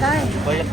ได้ ต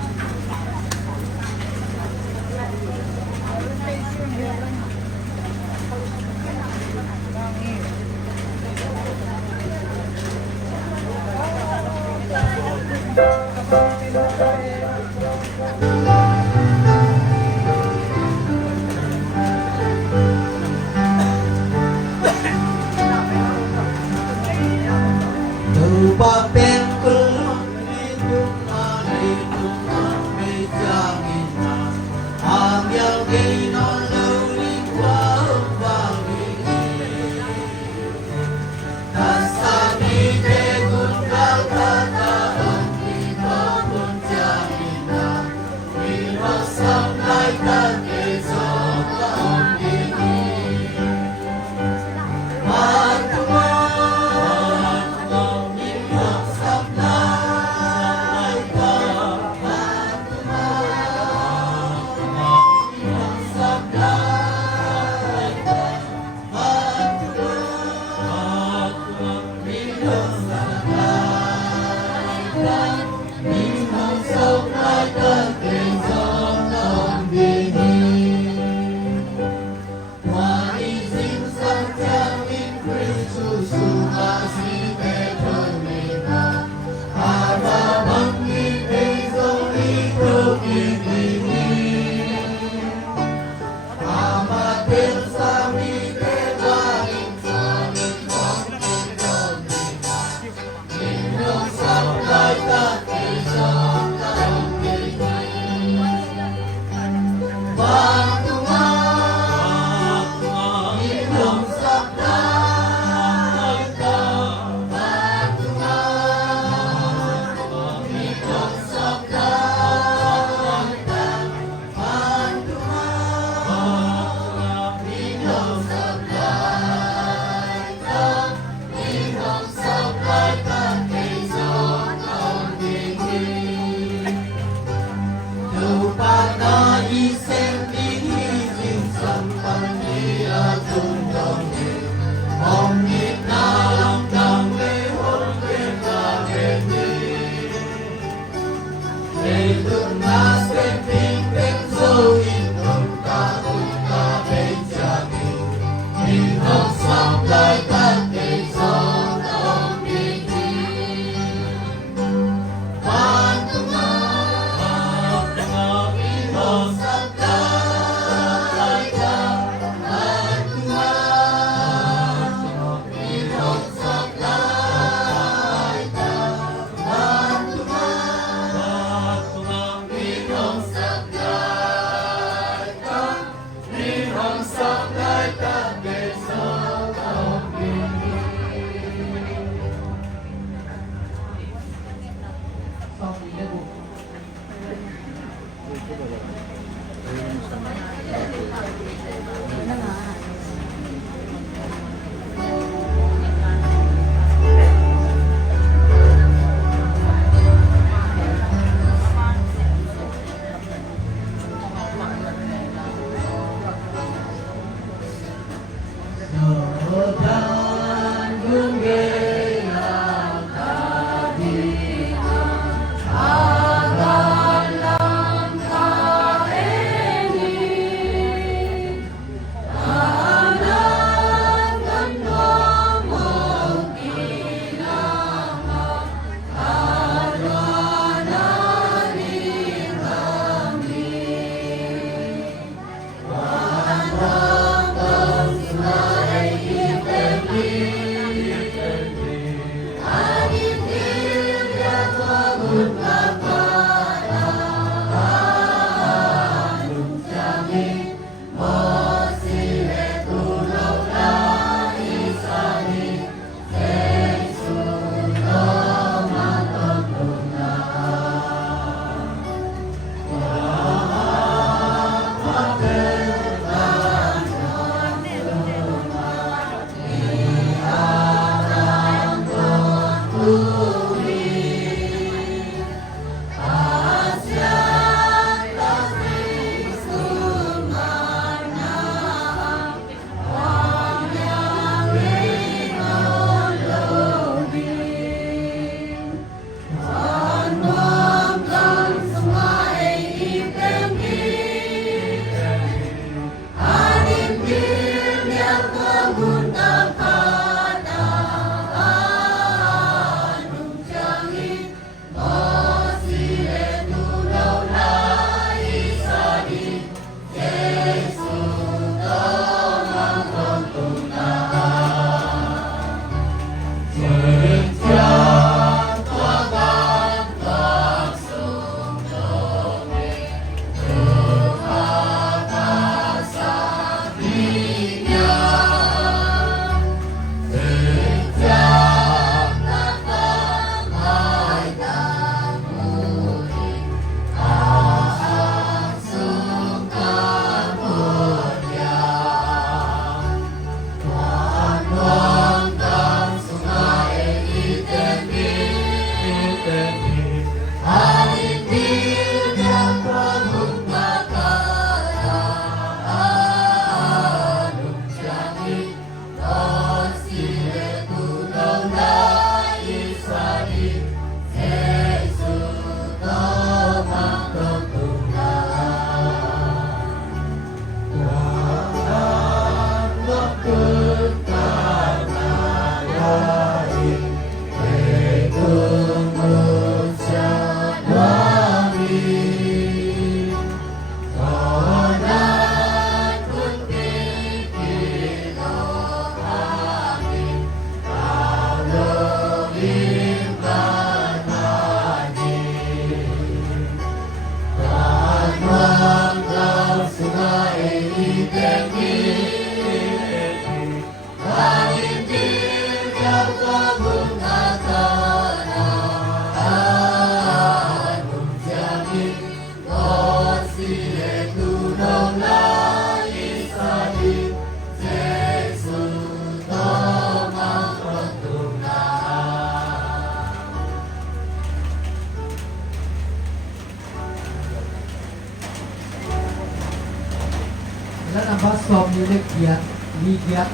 Som milik dia lihat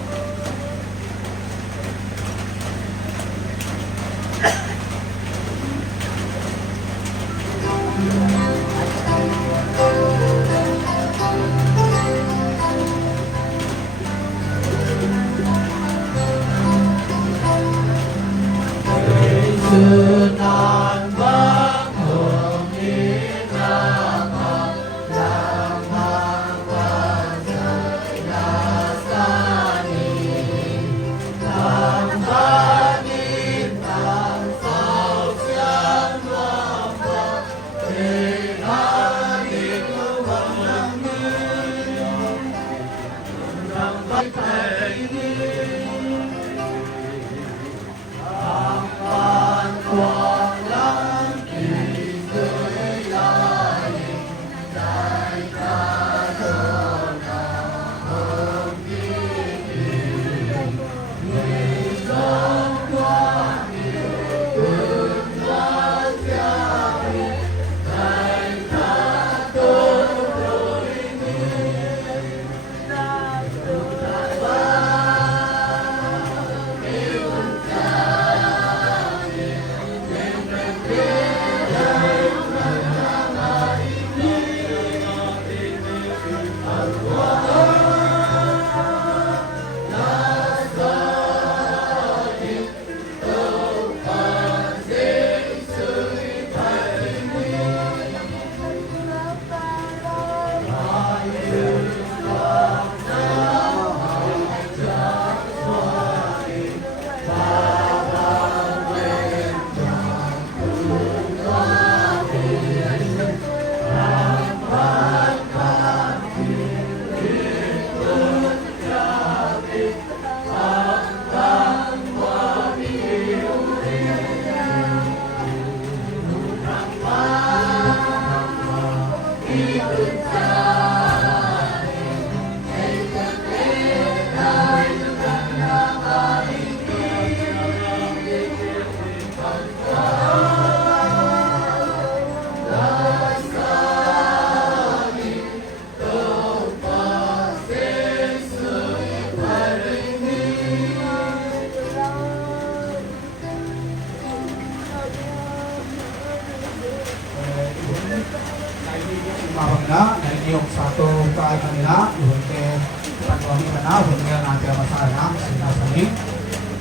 Mabangga dan yung satu kaya kanila untuk patuloy na hingga nanti masaya sinasani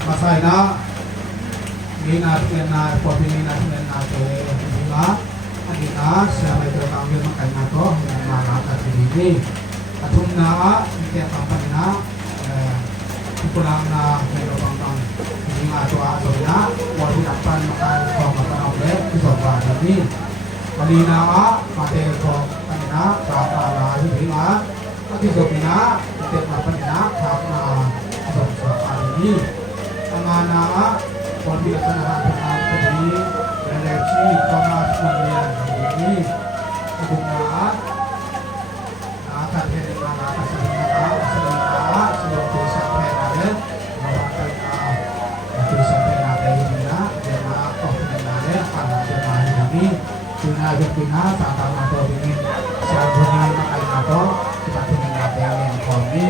masaya natin na popili natin natin bunga agina siya may terkambil makan nato yang mana kasih at kung na hindi tampan na pulang na meron pang hindi nga ato na wala dapat makan ko makanawin isoba nabi Malina ka, pati ko kanina, kapala hindi nga, pati ko pina, pati na kapna sa kanini. Ang ana ka, kung pinagkanahan ko ang kanini, relaxi, pamas magyan, hindi. Kung nga, nakakatid na nakasarin na ka, sarin na ka, sinuti sa natin, mawakal ka, sinuti sa natin, hindi na, hindi na, okay na natin, ini Tuna Yukina Sata Nato ini Siabunan Makai Nato Kita Tunin Nato yang kami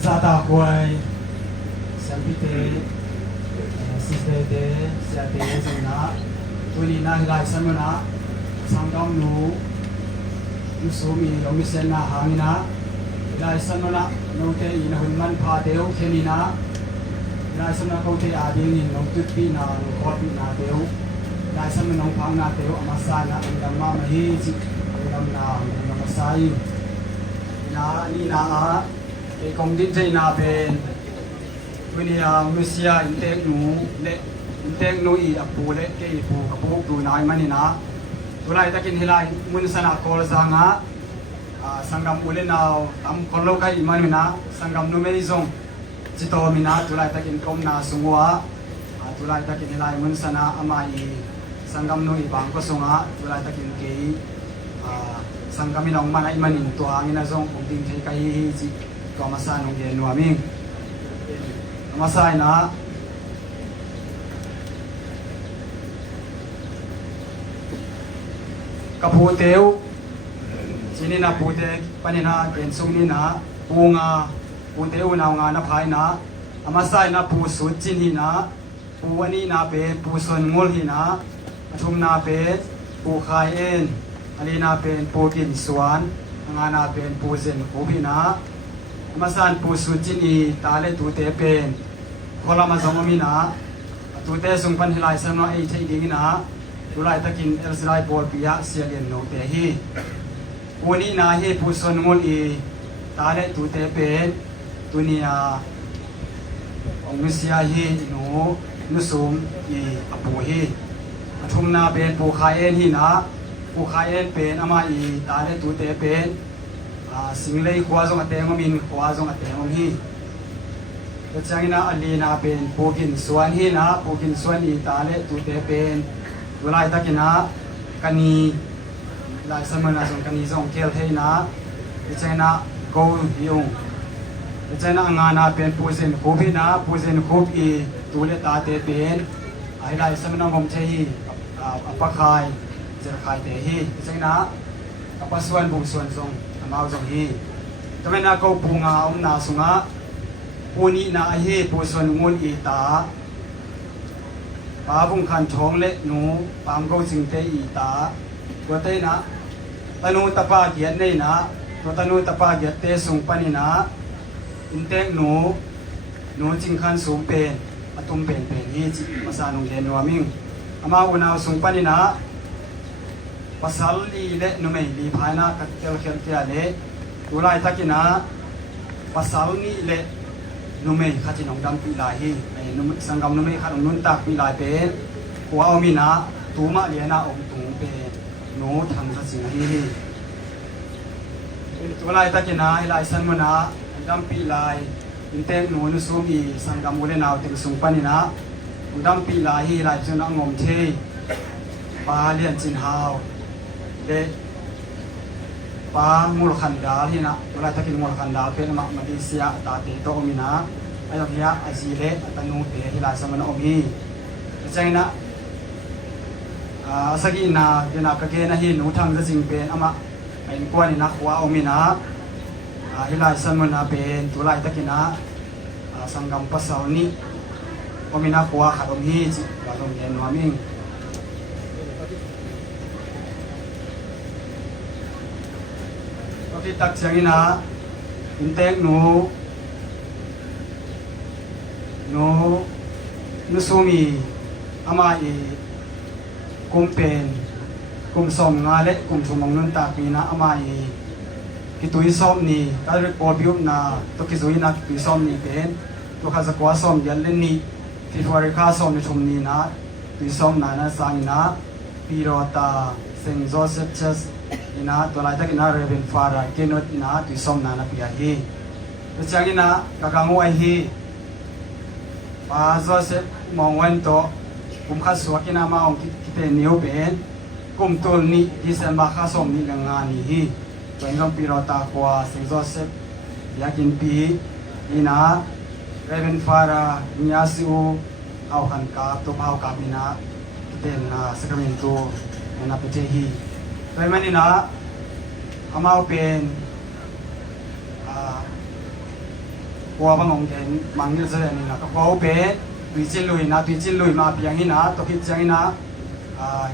Zata Kuai Sampite Sistete Siate Sina Tuni Na Hilai Samuna Sangam Nu Nusumi Yomisena Hamina Hilai Samuna Note Ina Hunman Padeo Kenina Hilai Samuna Kote Adin in Notupi Na Nukoti Na Deo Hilai Samuna Nopang Na Deo Amasana Indama Mahizi Indamna Namasai Na Nina công tin dây na bên bên nhà Malaysia intek nu i apu le ke ipu kapu tu nai mani na tulai takin hilai mun sana kol zanga sanggam uli na kolok kay iman na sanggam numerizong jito mina tulay takin kom na sungwa tulay takin nilay mun sana amai sanggam no ibang ko sunga tulay takin kay sanggam minong mana imanin to hangin na zong kung ting kay ji to masa nung gen waming masay na kaputeo sini na pute panina kensung ni na punga puteo na nga na phai na amasai na pu su chin hi na puani na pe pu son ngol hi na athum na pe pu khai en ali na pe pu kin suan nga na pe pu zen ko bi na amasan pu su chin i ta le tu te pen khola ma zong mi na tu te sung pan hilai san no ai thei ding na tulai takin elsrai bol pia sialien no te hi puni na hi puson ngul i tale tu te pen tunia ongsia hi no nusum i apu hi athum na pen pu khai en hi na pu khai en pen ama i tale tu te pen singlei kwa zong ate ngomin kwa zong ate ngom hi changina ali na pen pukin suan hi na pukin suan i tale tu te pen tulai takina kani lai samana zong kani zong kel theina ichena go yung ichena angana pen puzen khobi na puzen khob i tule ta te pen ai lai samana ngom thehi apakhai zer khai te hi ichena apasuan bung suan zong amau zong hi tamena ko punga na sunga puni na hi puson ngun i taปาบุงคันท้องเละหนูปามก็จึงเตอีตาตัวเตนะตนูตะปาเกียดนี่นะตัวตนูตะปาเกียดเตสูงปานี่นะอินเตกหนูจึงคันสูงเป็นอตุมเป็นฮีจิมาสานุเยนวามิงอามาอุณาวสูงปานี่นะภาษาลีเละหนูไม่ลีภายนะกัดเกลเกลเกียเละตัวไล่ตะกินะภาษาลีเละนุเมย์ข้าจินองดำปีลายฮีไอ้นุสังกำนุเมย์ข้านุนตักปีลายเป็นหัวเอามีนะตูมาเลียนะอมตูเป็นโน้ทำสัจจิฮีตัวลายตะกินะไอ้ลายสันมนะดำปีลายอินเตงโน้นุสุมีสังกำมุเลนาวเต็งสุงปานินะดำปีลายฮีลายจนงมเทปาเลียนจินฮาวเดปามูลขันดาลีนะเวลาตะกินมูลขันดาเป็นมาดิเซียตาเตโตอมินะไอ้ตรงนี้อาจีเลตนูเตที่ลายสมณอมีใจนะสกินาเดนักเกนะฮีนูทางจะจิงเป็นอามาเป็นกวนนี่นะขวาอมินะที่ลายสมณะเป็นตัวลายตะกินะสังกัมปัสสาวนี้อมินะขวาขัดอมีจิกาลงเย็นวามิงที่ตักเสียงนะอินเตกหนูสูมีอามาอีกุมเป็นกุมสมงาเละกุมสมองนุนตาปีนะอามาอีกิตุยซ้อมนี่การเรียกโอบิวนะตัวกิตุยนะกิตุยซ้อมนี่เป็นตัวข้าศึกว่าซ้อมยันเล่นนี่ที่ฟัวริคาซ้อมในชมนี่นะตุยซ้อมนะสังนะปีโรตาเซนโจเซฟเชสอินะตัวลายตะกินะเรเวนฟาราเกนอตอินะตุยซ้อมนะปีอาฮีตัวจังอินะกะกังวไอฮีปาโจเซฟมองวันโตกุมข้าสวกินะมาองคิเตนิวเป็นกุมตุลนี่ที่เซนบาข้าซ้อมนี่งานนี่ฮีตัวนี้ปีโรตากว่าเซนโจเซฟอยากกินปีอินะเรเวนฟาราเนียซิโอเอาขันกาตัวเผากาบินะเต็นนะสกมินตัวนะเปเจฮีโดยมันนี่นะอามาเป็นกัวบังองเกนมังเงเซนี่นะก็เขาเป็นตุยจินลุยนะตุยจินลุยมาเปียงนี่นะตัวคิดจังนี่นะ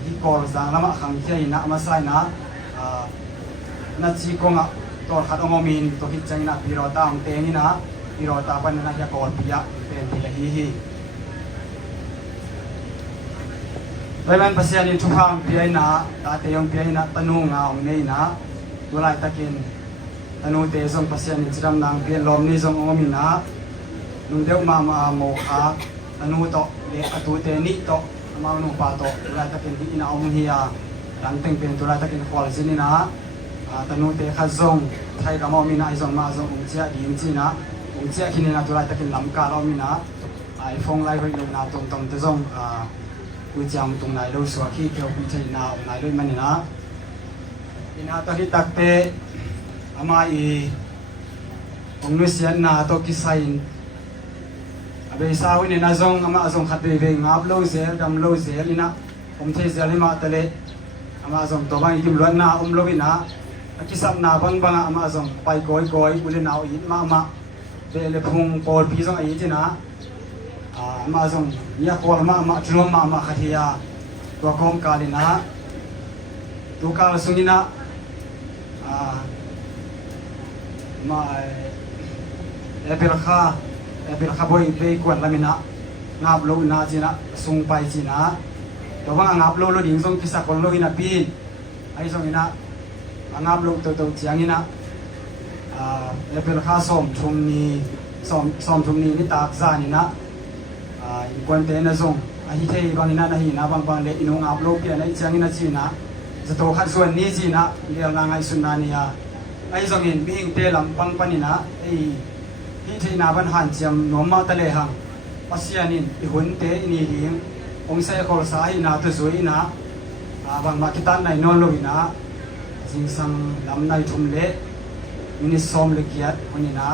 ฮิโกลซังละมาขังเจนะมาใส่นะนัดจีกงอ่ะตัวขัดองมินตัวคิดจังนะปีโรตาของเตนี่นะปีโรตาปันนะยากอลปิยะเป็นปีละฮีโดยมันภาษานี่ทุกครั้งเพียงนะตาเตียงเพียงนะตนูงาองนี่นะตัวลายตะกินตนูเตส่งภาษานี่จำนางเพียงลมนี่ส่งองมินะนุ่งเดียวมาโมฆะตนูโตเดอตูเตนี่โตมาหนูปาโตตัวลายตะกินที่อินาองเฮียหลังเต็งเป็นตัวลายตะกินควอลซินี่นะ ตนุเตขัดซงไทยกับมอมีนะไอซงมาซงองเจียดีมจีนะองเจียคินนะตัวไรตะกินลำกาเรามีนะไอฟงไลไปลงนาตรงตะซงกูจำตรงไหนเราสวดขี้เกี่ยวกูใจนาไหนด้วยมันนี่นะอินาตะที่ตักเตอามาอีองนุเสียนาโตกิไซน์เบสาวินนะซงอามาซงขัดเบงาบโลเซลดำโลเซลนี่นะผมเทเซลให้มาตะเลอามาซงตัวบางยิ่งล้วนนาโลวินะกิสับนาบังบังอามาซงไปก้อยบุเรนเอาอินมาเบลพุงปอลพีซงไอจีนะอามาซงยาคอลมาทรวมมาขัดเฮียตัวคอมกาลินะตัวกาลสุนินะมาเอเบลคาบอยเบกวนลามินะงับโลนาจีนะซุงไปจีนะตัวว่างับโลดิ่งซงกิสักคนโลหินะปีนไอซงอินะงับโลตัวเจียงอินะเอเบลคาส้มทุ่มนี้ส้มทุ่มนี้นี่ตากซานี่นะอีกวันเตนะซงไอฮิเทบางอินะนะฮินะบางเลอินุงับโลเปียนะเจียงอินะจีนะจะโตขัดส่วนนี้จีนะเรียลนางไอสุนานียไอซงอินบิงเตลัมปังปันินะไอที่ที่นาบันหันเจียมนมมาตะเลหังปัสยานินอีหุ่นเตอินีหิงองเซโคสาหินาตุซุยนะบางมาคิตันในนอนลุยนะจิงสังลำในทุ่มเละมินิสอมเล็กยัดคนนี้นะ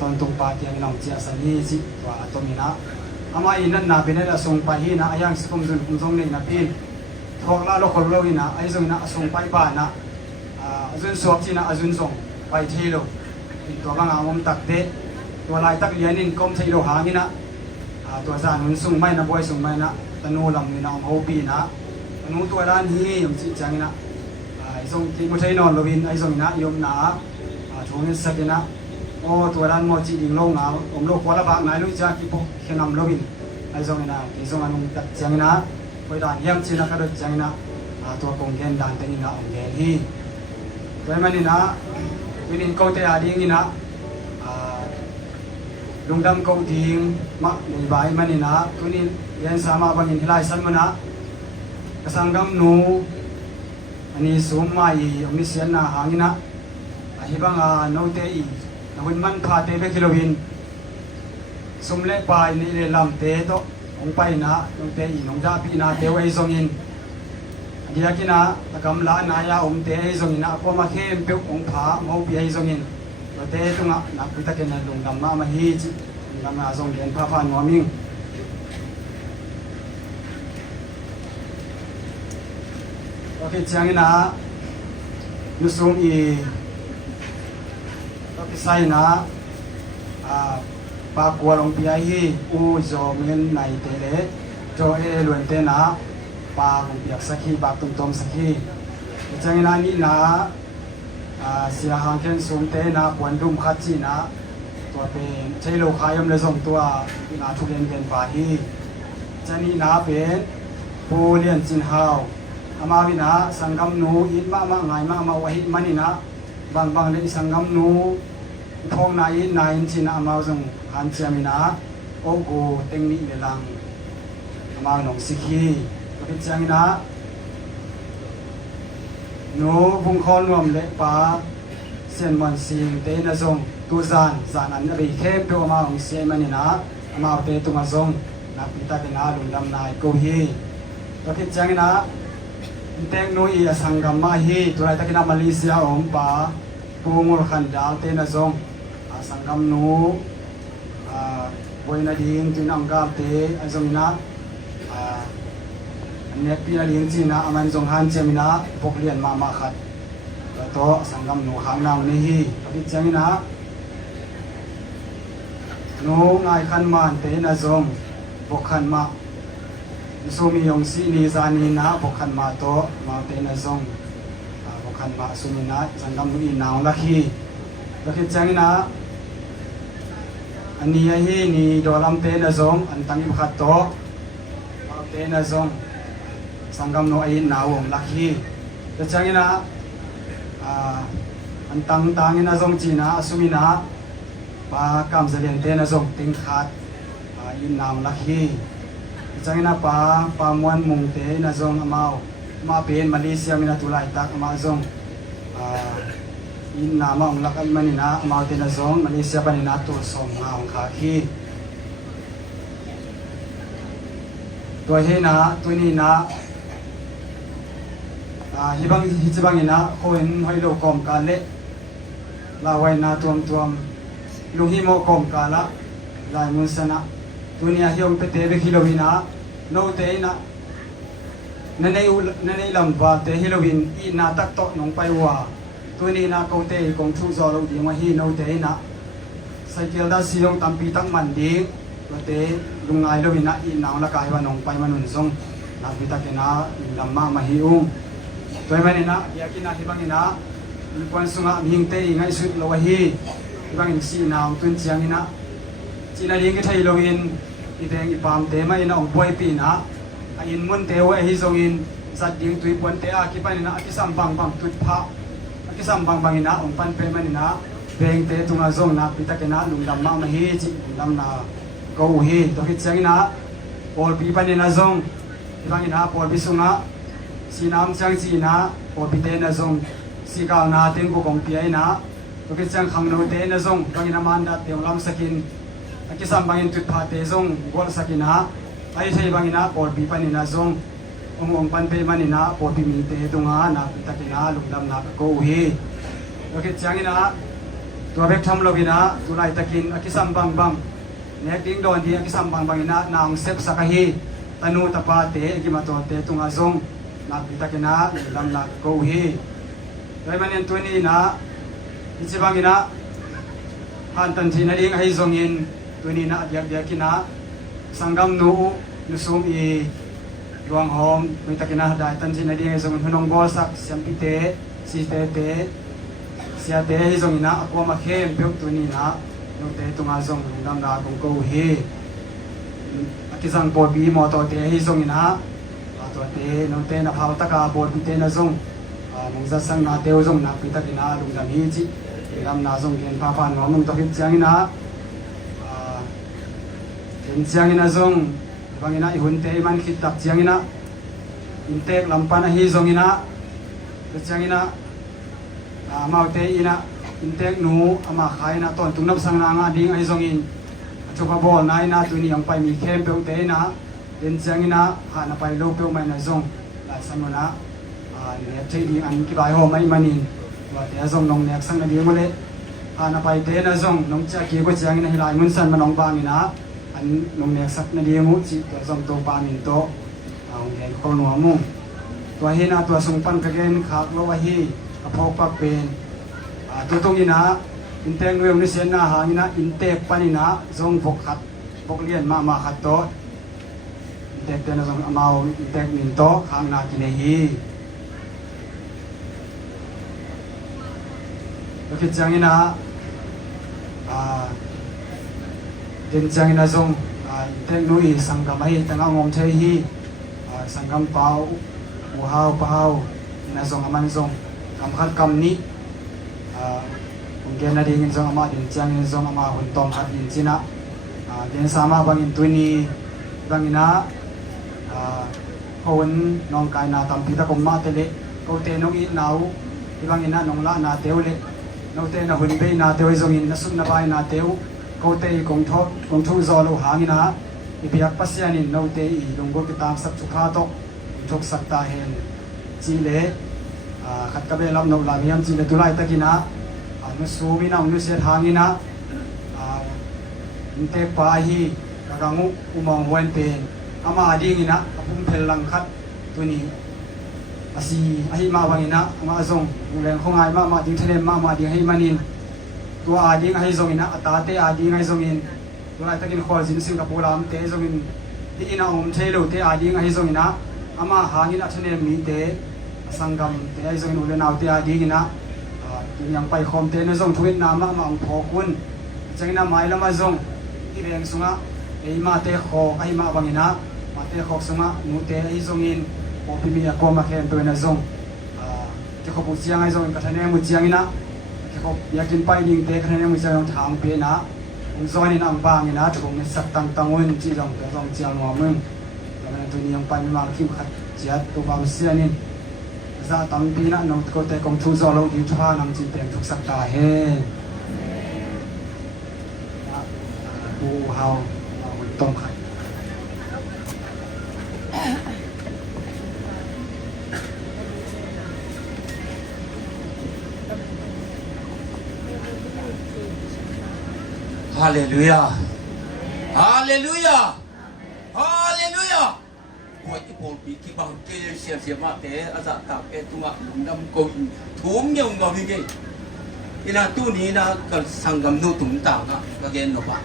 ตอนตรงปาเตียงน้องเจียสันนี่จิตัวตัวนี้นะอามาอินนั่นนาเป็นอะไรส่งไปหินะยังสิคุมจุนคุมทรงนี่นะพินทอกละโลกโลกินะไอส่งนะส่งไปบ้านนะจุนสอบจีนะจุนส่งไปเที่ยวตัวบางอารมณ์ตักเดะตัวลายตักเลียนินก้มใช้โลหะนี่นะตัวจานมันสูงไม่นะบอยสูงไม่นะตะนูลำนี่นะเอาปีนะตะนูตัวด้านนี้ยมจิจังนะไอ้ส่งที่มุทัยนอนลวินไอ้ส่งนะยมนะช่วงนี้สักนะโอ้ตัวด้านมอจีดิ่งลงนะอมโลกวัลบากนายลุยจากที่พกเขนำลวินไอ้ส่งนะไอ้ส่งอันนู้นตักจังนะไปด้านยังจีนะกระโดดจังนะตัวกงเกนด้านเตนี่นะองเกนฮีตัวมันนี่นะวินินเขาเตะอาดิ้งนี่นะลุงดำเขาดิ้งมักในใบมันนี่นะตัวนี้ยันสามารถบางอย่างที่ไล่สั้นมันนะกระสังกำนูอันนี้สูงมาอีอันนี้เสียนนาหางนี่นะฮิบังโนเตอีนหุ่นมันพาเตะไปกิโลวินสมเล็กไปนี่เลยลำเตะโตองไปนะโนเตอีน้องจ้าปีนาเตวไอซงอินเดียกินะตะกำลานายาเตไอซงอินนะพอมาเข้มเปียกองผาเมาปีไอซงอินเตะตรงนั้นนักพิทักษ์เนี่ยลงดำมาฮีจิดำมาซงเดียนพาฟันหัวมิงโอเคเชียงนี่นะยุสุมอีก็พิสัยนะปากกัวลงปีไอฮีอูโจเมนในเตเลโจเอล้วนเตนะปากลงเปียกสักทีปากตุ่มๆสักทีเชียงนี่นะนี่นะเสียหางเข็นสูงเตนะปวนดุมขัดจีนะตัวเป็นใช้โลคายมเลยส่งตัวนาทุเรียนเป็นป่าฮีจะนี่นะเป็นผู้เรียนจินฮาวอามาวินะสังกัมนูอินมาไงมาวะฮิมันนี่นะบางเลยสังกัมนูทองนายนายจินอามาส่งหันเจียมินะโอโกเต็งนี่เลลังอามาหนองสิกีก็เป็นเจียมินะหนูบุงคอนรวมเล็กป้าเสียนมันสิงเตนะซงตูจานอันนั้นรีเข้มเปียวมาของเสียมันนี่นะมาเอาเตตุมาซงนักพิทักษ์นะลุงดำนายกูฮีก็คิดจังนะเต็งนูอีสังกัมมาฮีตัวไรตะกินามาเลเซียอมป้าปูงุลขันดาวเตนะซงสังกัมนูบอยนาดิงจุนอังกาเตอันซงนะเนปีนาลิงจีนะอามันจงฮันเจมินะพกเลียนมาขัดแล้วโตสังกัมนูหางนาวนี่ฮีก็คิดจังนะนูง่ายขันมันเตนะจงพกขันมาสุมียงสีนีจานีนะพกขันมาโตมาเตนะจงพกขันมาสุมีนะสังกัมนูอีนาวลักฮีก็คิดจังนะอันนี้ฮีนี่ดอลัมเตนะจงอันตั้งอิบขัดโตมาเตนะจงสังกัมนูอีนาวลักฮีก็จังนะอันตั้งนะจงจีนะสุมีนะปากำเสลียนเตนะจงติงขัดอินนามลักฮีจังนะปามวนมุงเตนะจงมาเป็นมาเลเซียมินะตุลายตักมาจง อินนามาองลักมันนี่นะมาเตนะซองมาเลเซียปานี่นะตัวสองงาของขาคีตัวเฮนะตัวนี้นะฮิบังฮิจบังนี่นะโคเห็นให้โลกอมกาเละลาไว้นะตัวมลุงฮิโมกอมกาละลายมุนสนะตัวนี้ฮิอมเปเตเบฮิโลวินะโนเตนะนั่นในลำบากเตฮิโลวินอีนาตักโตนงไปว่าตัวนี้นะเขาเตะกงทุกจอเราดีมาฮีโนเตนะไซเคิลดาซิยงตัมปีตั้งมันดีก็เตะลุงไงเราวินะอีนาวละกายว่านงไปมันหนุนทรงนักวิตาเกนะลำมาฮีอุ้งตัวมันนี่นะอยากกินนะที่บางนี่นะมีคนสุงะมีหิงเตะไงสุดเราฮีที่บางนี่สีนาวตุนเชียงนี่นะจีน่าลิงก็ไทยเราวินอีเตงอีปามเตะไม่นะองป่วยปีนะอินมุนเตะว่าฮีทรงอินสัตว์ยิงตุยปนเตะอาคิปานี่นะอาคิสัมบังตุดพะkisam bang ina umpan payment ina beng te tunga zong na pitakena lungdam ma ma hi chi lungdam na go hi to hit chang ina all pi pan ina zong ibang ina pol bisunga sinam chang chi na pol pi te na zong sikal na teng ko kong pi ina to hit chang khang no te na zong bang ina man da te lam sakin kisam bangin tut pha te zong gol sakina ai thei bang ina pol pi pan ina zong ông pan pe manina po pi mi te tunga na pitakina lungdam na ko hi okay changina to bek tham lovina tu lai takin akisam bang nek ding don di akisam bang ina naung sep sakahi tanu tapa te kimato te tunga zong na pitakina lungdam na ko hi dai manen tu ni na ichibang ina han tan thi na ding ai zong in tu ni na adyak kina sangam nu nusum i Luang hom, may takina dahil tan sin na di ngayong hunong bosak, siyang pite, si tete, siya te hizong ina, ako makhem, piyok tu ni na, nung te tungazong, nung na akong kuhi. Akisang pobi mo to te hizong ina, ato te, nung te napawataka, pobi te na zong, nung zasang na te uzong, napita kina, nung damiji, ilam na zong, kin papan ngomong to hit siyang ina, kin siyang ina zong, bang ina ihunte iman kitak siang ina intek lampan ahi zong ina siang ina maute ina intek nu ama khai na ton tungnap sang na nga ding ai zong in chuka bol na ina tuni ang pai mi khem pe te ina den siang ina ha na pai lo pe mai na zong la sang na ne thei ding an ki bai ho mai manin wa te zong nong nek sang na ding mole ha na pai te na zong nong cha ki ko siang ina hilai mun san manong bang ina anh nông nghiệp sắc na đi ngủ chỉตัว dòng ตัว pa min to ang gen ko no mo ตัว hina ตัว sung pan ka gen khak lo wa hi a phok pak pen tu tong ina inteng we ni sen na ha ina intek panina zong bok khat bok lien ma khat to intek te na zong amao intek min to khang na ki ne hi to ki chang ina den chang ina zong te nui sangam ai tanga ngom thei hi sangam pau u hau pau ina zong aman zong kam khat kam ni ong gen na ding zong ama den chang ina zong ama hun tom khat in china den sama bangin tuini bangina hon nong kai na tam pita kom ma tele ko te nong i nau ibangina nong la na teule no te na hun be na tewe zong in na sun na bai na teu ko te kong thu zo lo hangina ibiak pasianin no te i lunggo kitam sak chukha to thok sak ta hen chi le khat ka be lam no la miam chi le tulai takina anu sumi na unu se hangina inte pa hi kagangu umong wen pen ama adingina apum phel lang khat tuni asi ahi ma wangina ama zong uleng khongai ma ding thele ma ding hei maninตัวอาดิงให้ทรงอินะตาเตอาดิงให้ทรงอินตัวไอ้ตะกินขอสินสิงคโปร์ลามเตทรงอินที่อินะอมเทลูเตอาดิงให้ทรงอินะอามาหางินอัชเนมีเตสังกัมเตให้ทรงอินอุเลนาวเตอาดิงอินะยังไปคอมเตนทรงทวิตนามาองพอคุณจังอินะไม้ละมาทรงที่เรียงสุงะไอ้มาเตขอไอ้มาบังอินะมาเตขอสุงะนูเตให้ทรงอินโอพิมีอากอมาแคนตัวนะทรงที่เขาพูดเสียงให้ทรงอินกระทะเนมุเสียงอินะอยากกินไปยิงเตะคะแนนมือจะต้องถามเปียนะผมซอยนี่นำบางนี่นะถูกมันสักตังวันจีจงจะต้องเจียงหัวมึงแล้วมันตัวนี้ยังไปไม่มาคิมขัดเจียตัวบางเสียนี่ za tam pi na no ko te kong thu zo lo di thwa nam chin tem thuk sak ta he bu hao tong khai Hallelujah. Hallelujah. Hallelujah. Ôi cái bộ bị cái bằng kia xem mà thế à dạ tạo cái tụi mà năm câu thốn nhiều ngầu như vậy. Thì là tu ní là cái sang gầm nô tụm tàng á cái gen nó bảo.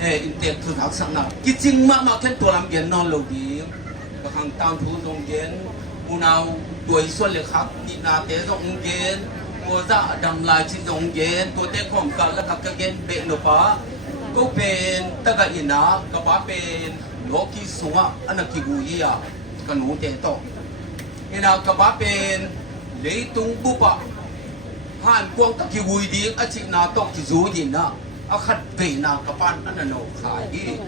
Ê in tiệt thu thảo sang nào. Cái chính mà cáiตัวlàm gen non lâu đi. Cái hàng tao thu dòng gen. U nào đuổi xuân lệ khắp đi na thế dòng gen. Cô dạ đầm lại chỉ dòng gen. Cô thế còn cả là các cái gen bệ nó phá. Cô bên tất cả in á các bác bên lo ki sunga anak ki guya kanu te to ina ka ba pen leitung bupa han kwang ta ki gui di a chi na to ki zu di na a khat ve na ka pan an no khai di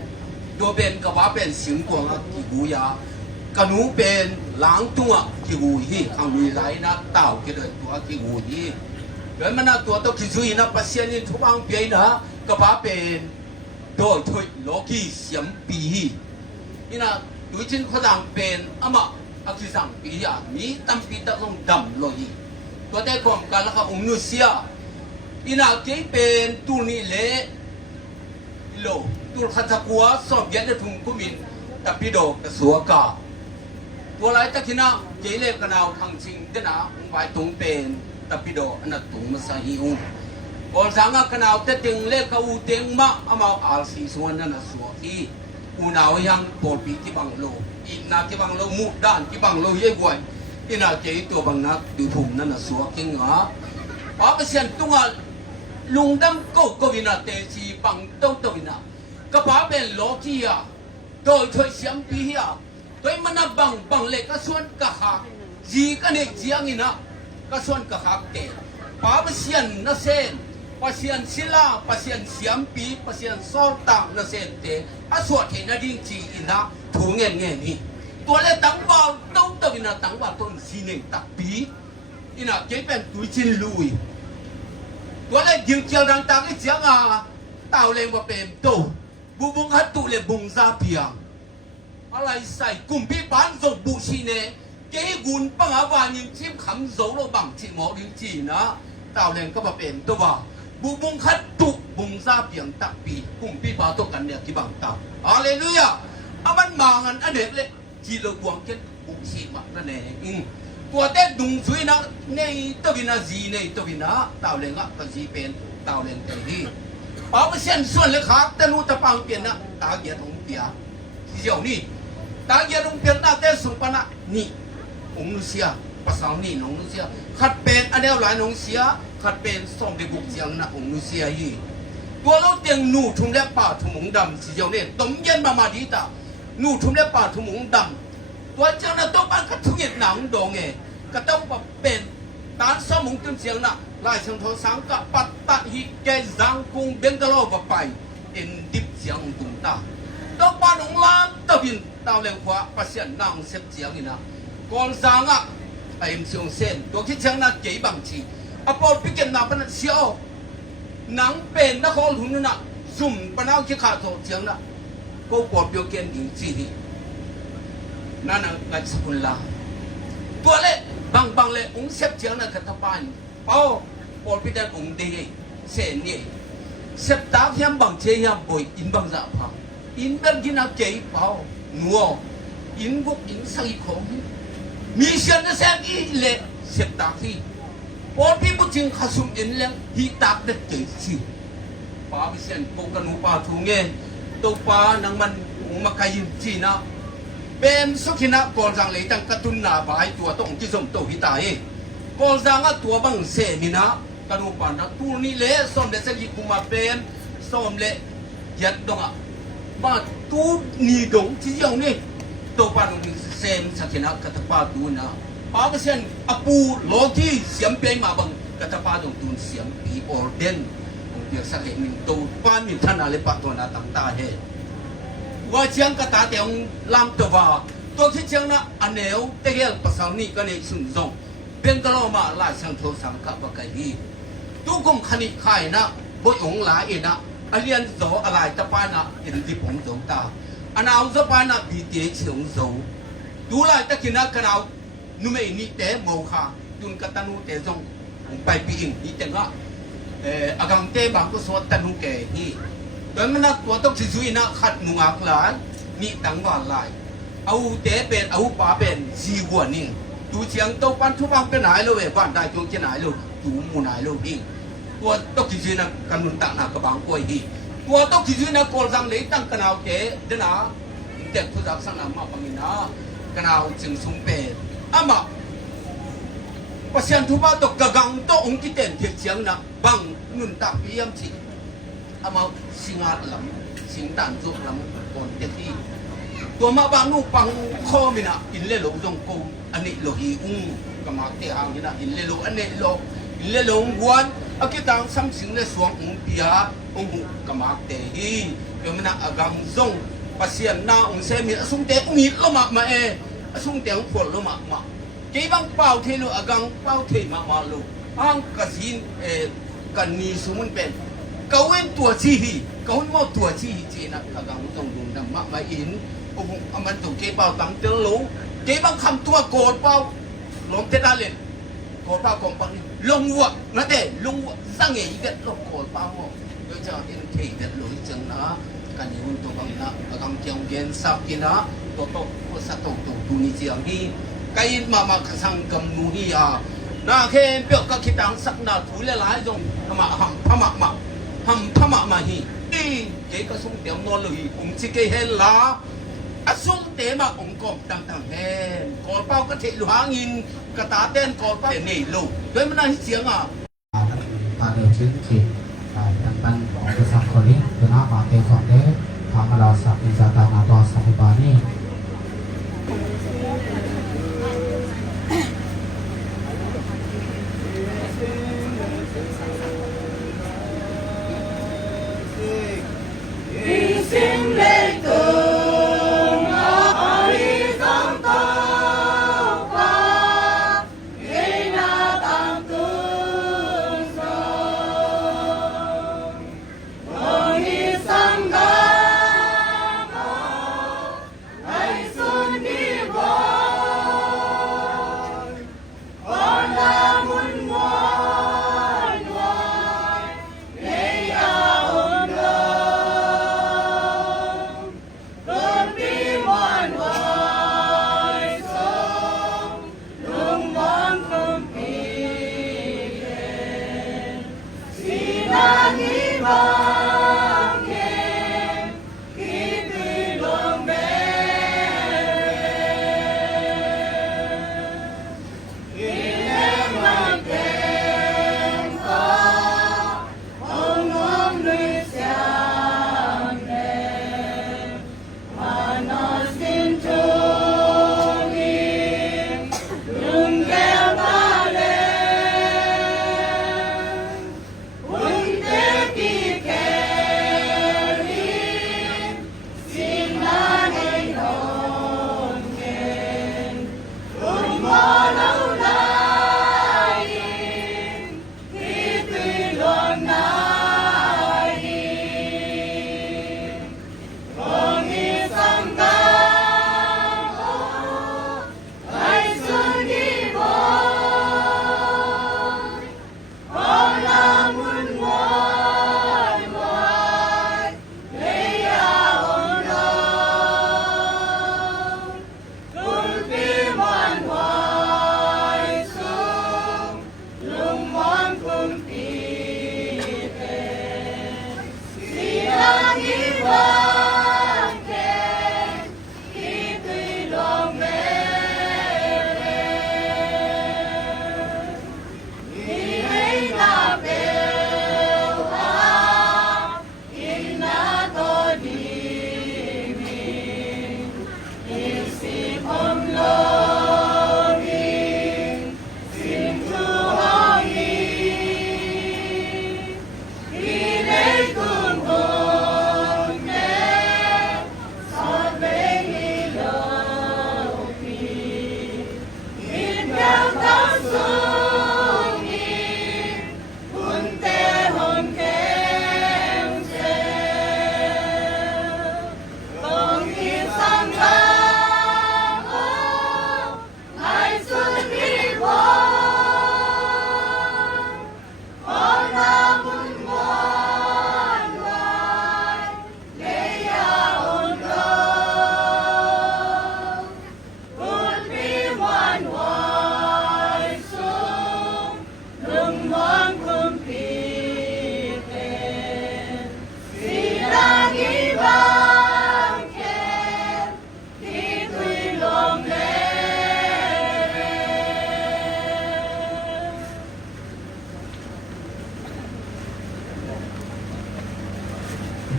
do ben ka ba pen sim kwang ki guya kanu pen lang tunga ki gui hi ang lui lai na tao ki de to ki gui di ben mana to to ki zu na pasien ni thu bang pe na ka ba pen đôi thôi lỗ kỳ xiêm bì ina đối chân khó rằng bền ama ác chỉ rằng bì à mỹ tâm bì ta không đầm rồi tôi đây còn cả là ông nuôi xia ina cái bền tu ni lệ lỗ tu khát thác quá so với cái thùng của mình tập bì đồ cái số cả tôi lại ta khi nào cái lệ cái nào thằng chính thế nào ông phải tung bền tập bì đồ anh là tung mà sai hiu còn sáng cái nào tết tiếng lệ cái u tiếng mà ama al si suan na suo hi u nào yang bol pi ki bang lo in na ki bang lo mu dan ki bang lo ye gwai ina ke to bang na du thum na suo king nga pa pa sian tunga lung dam ko vina te si bang to vina ka pa ben lo ki ya doi thoi siam pi ya doi mana bang le ka suan ka ha ji ka ne jiang ina ka suan ka ha te pa pa sian na sen pasien sila, pasien siampi, pasien soltang na sente, aswat he na ding chi ina thungen nge ni. Tua le tang bao tau tau ina tang bao ton sineng tak pi, ina kei pen tui chin lui. Tua le jing chiao dang tang i chiang a, tao leng wa pem to, bubung hat tu le bung za piang. Alai sai kum pi ban zo bu chi ne, kei gun pang a wa ning chim kham zo lo bang chi mo ding chi na, tao leng ka ba pem to wa. Bubung khat tu bung za piang tak pi kum pi ba to kan ne ki bang ta hallelujah aman mangan adek le ji lo buang ken bung si ma na ne tua te dung chui na nei to vina ji nei to vina taw le nga ka ji pen taw le te hi pa ba sen suan le khak ta nu ta pang pian na ta ge thong pia ji jiao ni ta ge dong pian na te sung pa na ni ong nu sia pa sang ni nong nu sia khat pen anel lai nong siaขัดเป็นส่งไปบุกเสียงนะองค์นุเซียยี่ตัวเราเตียงนูทุ่มเล็บป่าทุ่มหงดำสีเจียวเนี่ยต้มเย็นมาดีตานูทุ่มเล็บป่าทุ่มหงดำตัวเจ้าน่ะต้องการกระทุ้งหนังดองเงก็ต้องแบบเป็นตานสมองตุ้มเสียงน่ะลายเสียงทองสังกับปัตตะฮิแกจังกุงเบงกะโลกับไปเอ็นดิบเสียงตุ้มตาต้องปานองล้านตะบินตาวแรงขวาประเสียนนางเสียบเสียงนี่นะก่อนสังอ่ะไอ้เอ็มเสียงเส้นตัวที่เสียงน่ะเก๋บังชีอปอลพิกเกนนาปนัดเสียวหนังเป็นนักฮอลหุ่นน่ะสุ่มปนเอาขี้ขาดโถเสียงน่ะก็ปอดเบียวเกนดิจีนี่นั่นน่ะกัดสกุลลาตัวเล็กบางเล็กองเสียบเสียงน่ะกัตปานเป้าปอลพิกเกนองเดียเส้นนี่เสียบตาเพียงบางเชียงบ่อยอินบางจะพาอินแบบกินอะไรเป้านัวอินกุกอินใส่ของมีเสียงจะแซงอีเล็กเสียบตาที่พอพี่ผู้จริงขสุมเอ็นแล้วฮีตักเด็กเจ๋งสิป้าพิเศษปกันหูป้าทุ่งเงี้ยตัวป้านังมันมาขยิมจีนะเป็นสุขินะก่อนสั่งเลยตั้งกระตุนหน้าบ่ายตัวต้องที่สมตัวฮิตายก่อนสั่งตัวบังเสนี่นะกันหูป้านะตัวนี้เละส้มเละสักยี่กุมาเป็นส้มเละยัดดงอ่ะป้าตัวนี้ดงที่ยังนี่ตัวป้าต้องเซมสักนะกระตป้าตัวนะป้าเปอร์เซ็นต์อปูโลกี้เสียงเปย์มาบังกระตป้าต้องตูนเสียงปีออร์เดนผมเรียกสักเหตุตัวป้ามีท่านอะไรปัตตัวนาตั้งตาเหตุว่าเชียงกระตาเตียงลำตัวว่า ตัวที่เจ้านะอันเนวแต่เกี่ยวภาษานี่ก็เนี่ยสุ่มส่งเป็นกะโลมาลายสังโทสังกัปกะฮีตู้กงขณิขายนะบ่ยงหลายนะอเลียนโซอะไรตะปานะอินที่ผมสงตาอันเอาสปานะบีเตเฉียงโซดูไลตะกินะกันเอานุเมนี่แต่โมคาดุนกตันูแต่ซงไปปีอิงนี่แต่ละอากังเตบางก็สวดตันุเกฮีโดยมันนะตัวต้องสิๆนะขัดนุงอักหลานนี่ตังว่าลายเอาเตเป็นเอาป่าเป็นสีหัวนิ่งดูเชียงโตปันทุบังเป็นไหนเลยบ้านได้จงจะไหนเลยดูมูไหนเลยพี่ตัวต้องสิๆนะกันนุนตักหนักกระบังกวยฮีตัวต้องสิๆนะโกลสังเลยตั้งกันเอาเตเดนะเด็กผู้จักสังนามาปมินากันเอาจึงสุ่มเป็นอามาปัศยันทุบะตกกะกังโตองกิเตนเทียเชียงนะบังนุนตักพิยมจิอามาสิงาลำสิงตันจุลำก่อนเด็กที่ตัวมาบางนูปังข้อมินะอินเลโลจงกูอันนี้โลฮีอุงกะมาเตหางนี่นะอินเลโลอันนี้โลอินเลโลงวนอากิตังซัมสิงเลสวงองเปียองหูกะมาเตฮีเดี๋ยวมันนะอากังซงปัศยันนาองเซมีอสุงเตองหิดลมาเออสุงเตองฝนลมากี่บางเป้าเทลูอากังเป้าเทมาลูอ่างกสินกันนีสุมันเป็นเกาเว้นตัวชีฮีเกาเว้นมอตัวชีฮีจีนะอากังต้องดูดังมาอินโอ้โหมันถูกเกี่เป้าตั้งเตลูกี่บางคำตัวโกรธเป้าลงเตดาเลนโกรธเป้าของปังลงวัวนั่นเองลงวัวสังเกตกันลงโกรธเป้าโดยจะเอ็นเทเด็ดลุยจังนะกันยูนตัวบางนะอากังเจียงเย็นสับกินนะตัวโตสัตว์ตัวดูนี่เจียงฮีkain mama kasang kamuhi na khen biểu các khi tăng sắc na thú le lái dòng mà ham phama ma hi đi cái cái sung tiếng non lười cũng chỉ cái hen lá sung tế mà cũng còn tăng hen còn bao cái thể hóa nghìn cái tá tên còn bao để nỉ lù đấy mới nói tiếng à ตาเดินชิ้นขีดดังปันของภาษาคนนี้เป็นอาบาเตสอนเดทำมาเราสักอิจตานาตอสัพปานีHãy subscribe cho kênh Ghiền Mì Gõ để không bỏ lỡ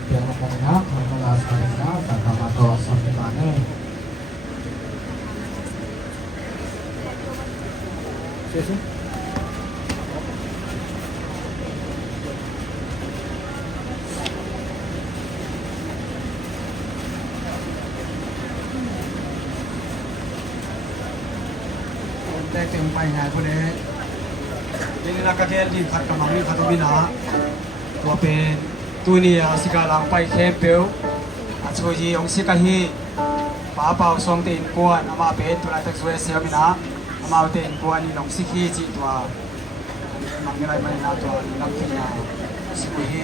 tiang makannya kamala sarina sakamato sampitane sesi Tek pai ngai ko de ini nak katel di khat kamang ni khat bina tua pen tu ni sika lang pai khem peu a chho ji ong sika hi pa pau song tin kwan ama pen tu la tak zwe se bina ama ten kwan ni long sikhi chi tua mang ni lai mai na tua lam thi na sikhi hi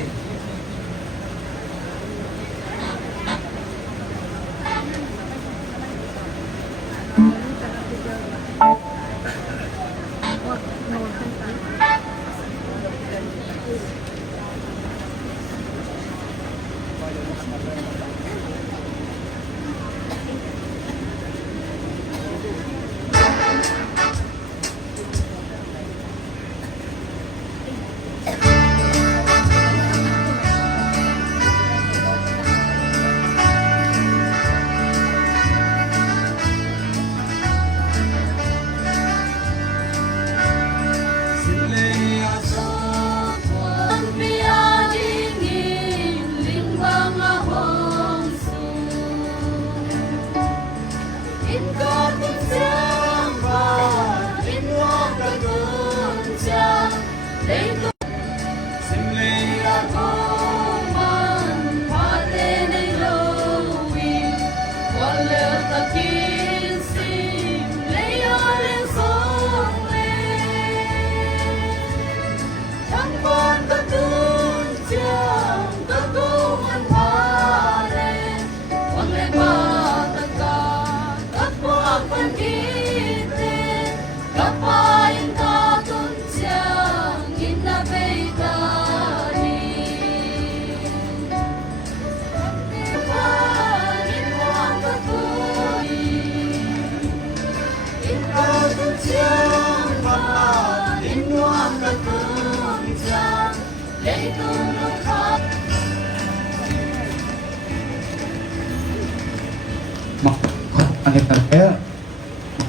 Anit terkel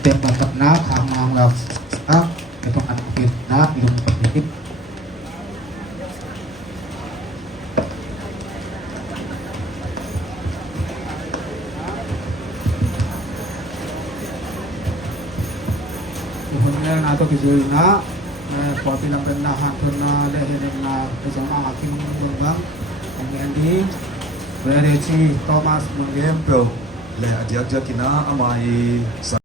tempat ternak hamam laf ak tempat aktif nak ilmu pendidik Tuhunnya nato kizulina poti lang na hatun na lehenin na kasama aking munggang ang Andy Brerechi Thomas Mungem Pro le adiak jakina amai